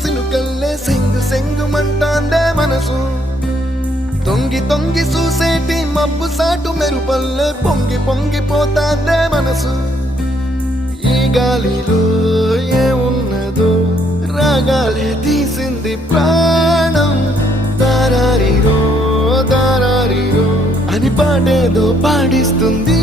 సినుకల్లే సెంగు సెంగుమంటాందే మనసు తొంగి తొంగి చూసేటి మబ్బు సాటు మెరుపల్లే పొంగి పొంగిపోతాందే మనసు ఈ గాలిలో ఏమున్నదో రాగాలే తీసింది ప్రాణం దారారిరో దారారిరో అని పాడేదో పాడిస్తుంది